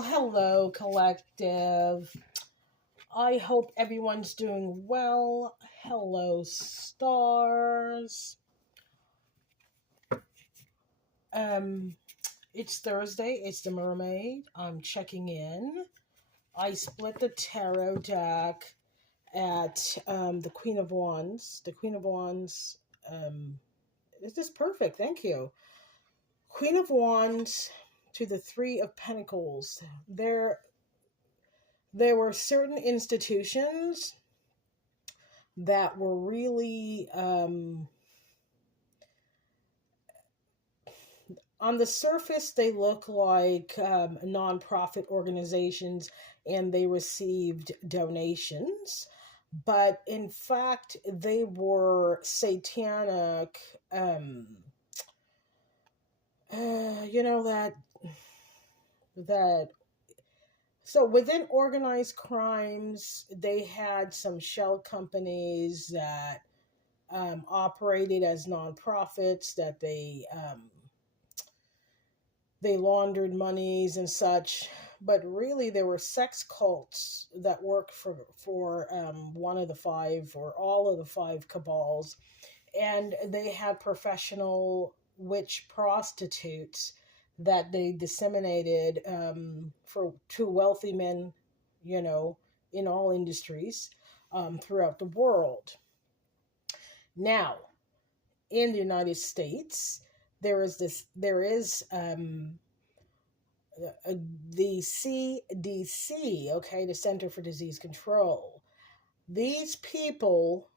Hello, collective. I hope everyone's doing well. Hello, stars. Um, it's Thursday. It's the Mermaid. I'm checking in. I split the tarot deck at the Queen of Wands. The Queen of Wands is just perfect. Thank you. Queen of Wands to the Three of Pentacles. There were certain institutions that were really on the surface they look like nonprofit organizations and they received donations, but in fact they were satanic. You know that so within organized crimes, they had some shell companies that operated as nonprofits, that they laundered monies and such. But really, there were sex cults that worked for one of the five or all of the five cabals, and they had professional witch prostitutes that they disseminated to wealthy men, in all industries throughout the world. Now, in the United States, there is the CDC, okay, the Center for Disease Control. These people,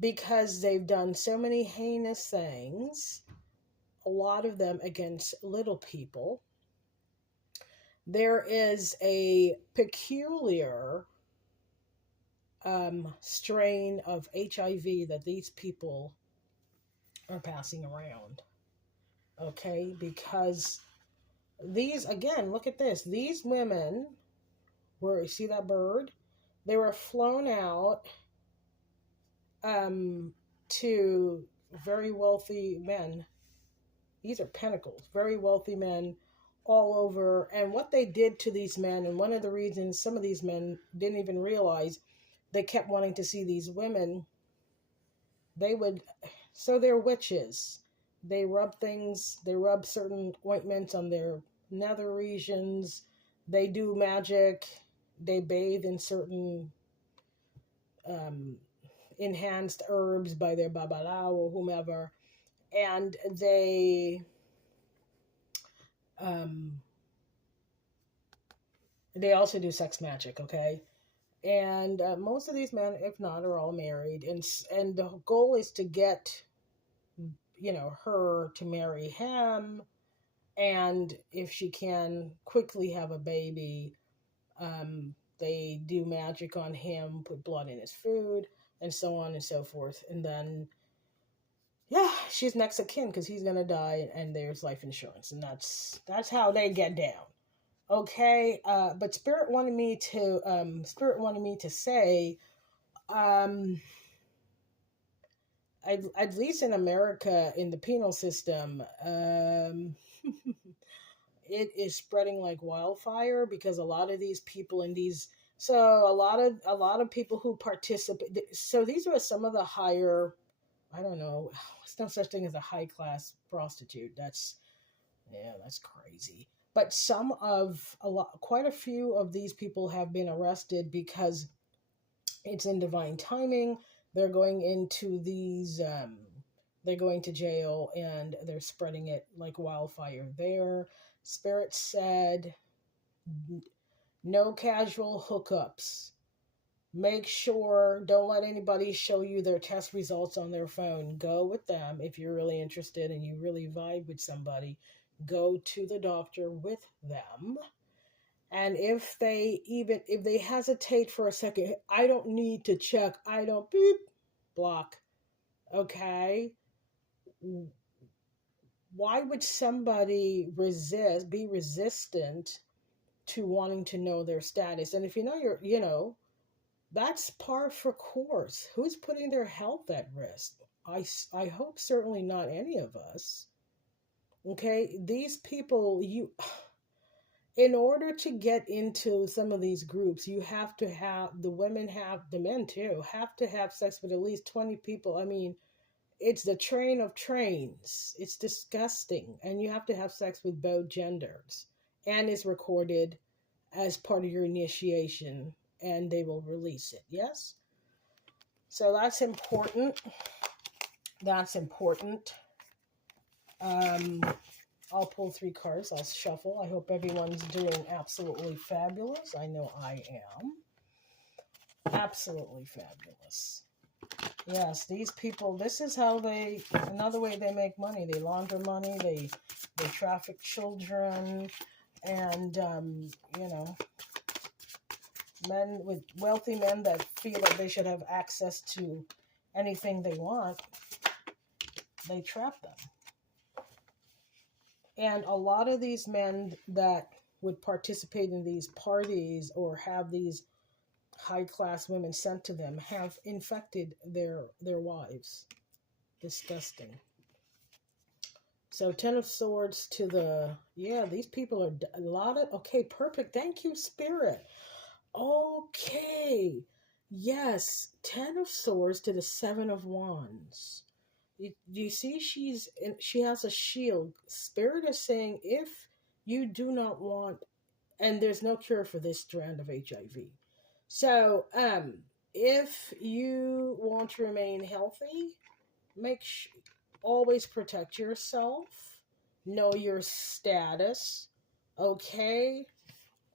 because they've done so many heinous things, a lot of them against little people, there is a peculiar strain of HIV that these people are passing around. Okay, because these, again, look at this. These women were, see that bird? They were flown out to very wealthy men. These are pentacles, very wealthy men all over. And what they did to these men, and one of the reasons some of these men didn't even realize, they kept wanting to see these women. So they're witches. They rub certain ointments on their nether regions. They do magic. They bathe in certain enhanced herbs by their babalao or whomever. And they also do sex magic, okay? And most of these men, if not, are all married. And the goal is to get, her to marry him. And if she can quickly have a baby, they do magic on him, put blood in his food, and so on and so forth. And then, she's next of kin because he's going to die and there's life insurance. And that's how they get down. Okay, but Spirit wanted me to say, at least in America, in the penal system, it is spreading like wildfire because a lot of these people a lot of people who participate. So these are some of the higher, I don't know, there's no such thing as a high class prostitute. That's crazy. But quite a few of these people have been arrested because it's in divine timing. They're going into they're going to jail and they're spreading it like wildfire there. Spirit said, no casual hookups. Make sure, don't let anybody show you their test results on their phone. Go with them if you're really interested and you really vibe with somebody. Go to the doctor with them. And if they hesitate for a second, I don't need to check, I don't block. Okay? Why would somebody be resistant to wanting to know their status? And if that's par for course. Who's putting their health at risk? I hope certainly not any of us. Okay, these people, In order to get into some of these groups, you have to have the men too, have to have sex with at least 20 people. I mean, it's the train of trains. It's disgusting. And you have to have sex with both genders. And it's recorded as part of your initiation, and they will release it. Yes? So that's important. That's important. I'll pull 3 cards. I'll shuffle. I hope everyone's doing absolutely fabulous. I know I am. Absolutely fabulous. Yes, these people, this is how another way they make money. They launder money, they traffic children, and, wealthy men that feel that they should have access to anything they want, they trap them. And a lot of these men that would participate in these parties or have these high-class women sent to them have infected their wives. Disgusting. So 10 of Swords to these people are a lot of, okay, perfect. Thank you, Spirit. Okay. Yes, 10 of Swords to the 7 of Wands. You see, she has a shield. Spirit is saying, if you do not want, and there's no cure for this strand of HIV. So, if you want to remain healthy, always protect yourself. Know your status. Okay?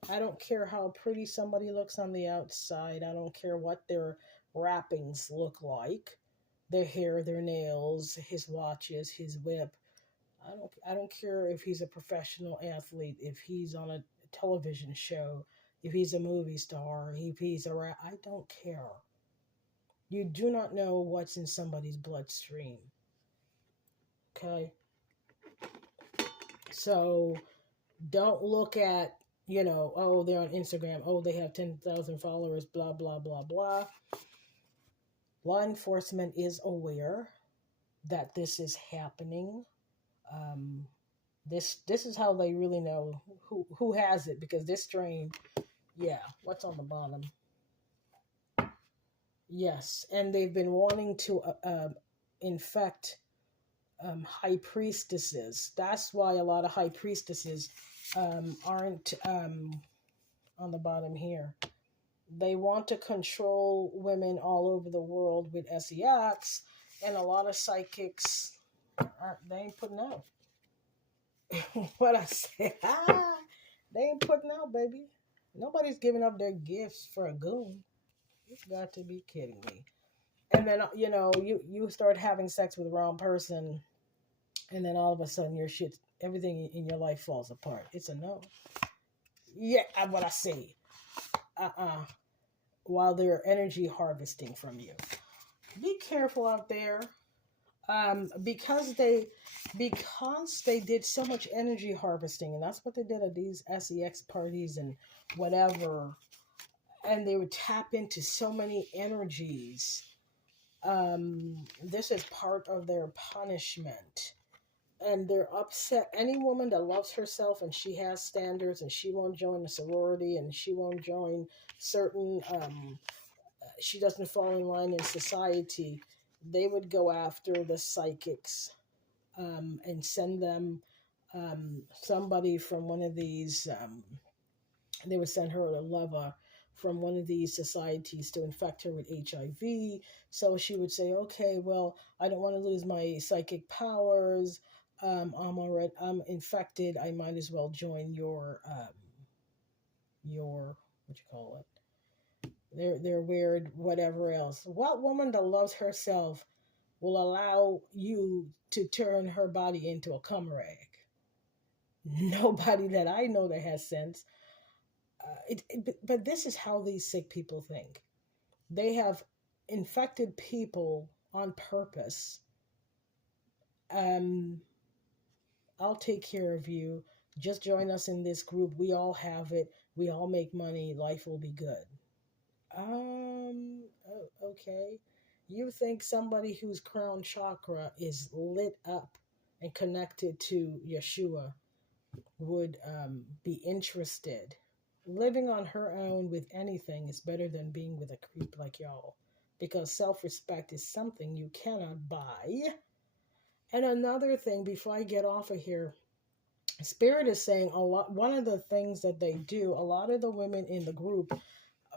I don't care how pretty somebody looks on the outside. I don't care what their wrappings look like. Their hair, their nails, his watches, his whip. I don't care if he's a professional athlete, if he's on a television show, if he's a movie star, if he's I don't care. You do not know what's in somebody's bloodstream. Okay? So don't look at, oh, they're on Instagram, oh, they have 10,000 followers, blah, blah, blah, blah. Law enforcement is aware that this is happening. This is how they really know who has it, because this strain, what's on the bottom? Yes, and they've been wanting to infect high priestesses. That's why a lot of high priestesses aren't on the bottom here. They want to control women all over the world with SEX, and a lot of psychics they ain't putting out. What I say? They ain't putting out, baby. Nobody's giving up their gifts for a goon. You've got to be kidding me. And then you start having sex with the wrong person, and then all of a sudden everything in your life falls apart. It's a no. Yeah, what I say. While they're energy harvesting from you. Be careful out there. Because they did so much energy harvesting, and that's what they did at these SEX parties and whatever, and they would tap into so many energies. This is part of their punishment. And they're upset. Any woman that loves herself and she has standards and she won't join a sorority and she won't join certain, she doesn't fall in line in society, they would go after the psychics and send them somebody from one of these, they would send her a lover from one of these societies to infect her with HIV. So she would say, okay, well, I don't want to lose my psychic powers. I'm infected. I might as well join your what you call it? Their weird whatever else. What woman that loves herself will allow you to turn her body into a cum rag? Nobody that I know that has sense. But this is how these sick people think. They have infected people on purpose. I'll take care of you. Just join us in this group. We all have it. We all make money. Life will be good. Okay. You think somebody whose crown chakra is lit up and connected to Yeshua would be interested. Living on her own with anything is better than being with a creep like y'all, because self-respect is something you cannot buy. And another thing, before I get off of here, Spirit is saying a lot. One of the things that they do, a lot of the women in the group,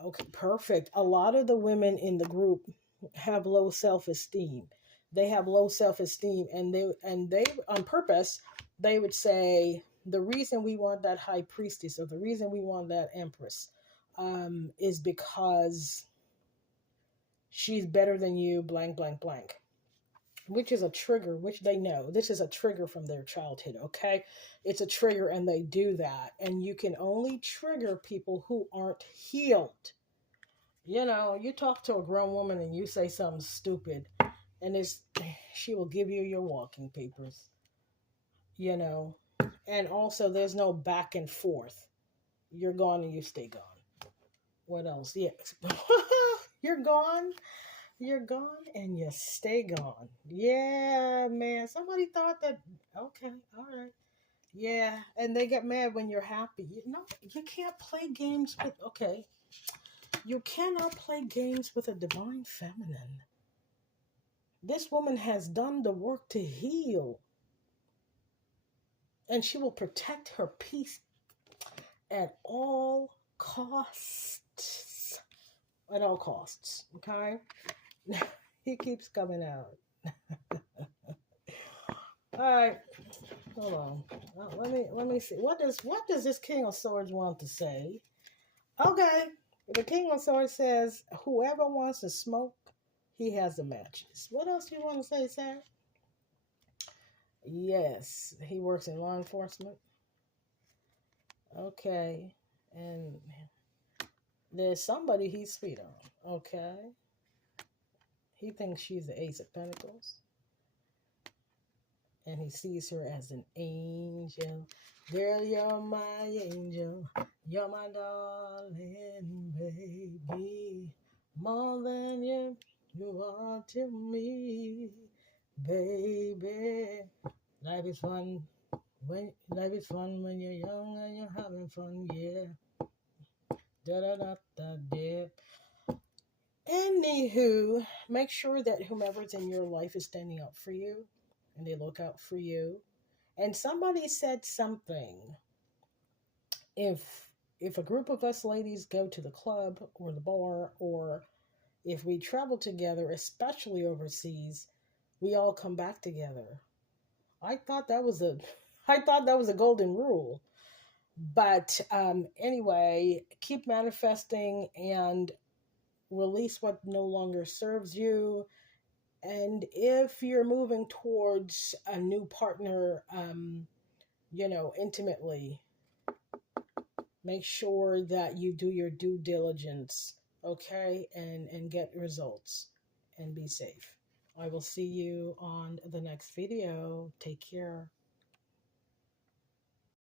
okay, perfect. A lot of the women in the group have low self-esteem. They have low self-esteem, and they on purpose, they would say the reason we want that high priestess, or the reason we want that empress, is because she's better than you, blank, blank, blank. Which is a trigger, which they know. This is a trigger from their childhood, okay? It's a trigger, and they do that. And you can only trigger people who aren't healed. You know, you talk to a grown woman and you say something stupid, and she will give you your walking papers, you know. And also, there's no back and forth. You're gone and you stay gone. What else? Yes. You're gone. You're gone and you stay gone. Yeah, man. Somebody thought that. Okay, all right. Yeah, and they get mad when you're happy. You can't play games with. Okay, you cannot play games with a divine feminine. This woman has done the work to heal, and she will protect her peace at all costs. At all costs. Okay. He keeps coming out. All right, hold on. Let me see. What does this King of Swords want to say? Okay, the King of Swords says, "Whoever wants to smoke, he has the matches." What else do you want to say, sir? Yes, he works in law enforcement. Okay, and there's somebody he's sweet on. Okay, he thinks she's the Ace of Pentacles, and he sees her as an angel. Girl, you're my angel. You're my darling baby. More than you are to me, baby. Life is fun when you're young and you're having fun, yeah. Da da da da da. Anywho, make sure that whomever's in your life is standing up for you, and they look out for you. And somebody said something. If a group of us ladies go to the club or the bar, or if we travel together, especially overseas, we all come back together. I thought that was a golden rule. But anyway, keep manifesting and release what no longer serves you. And if you're moving towards a new partner, intimately, make sure that you do your due diligence, okay, and get results, and be safe. I will see you on the next video. Take care.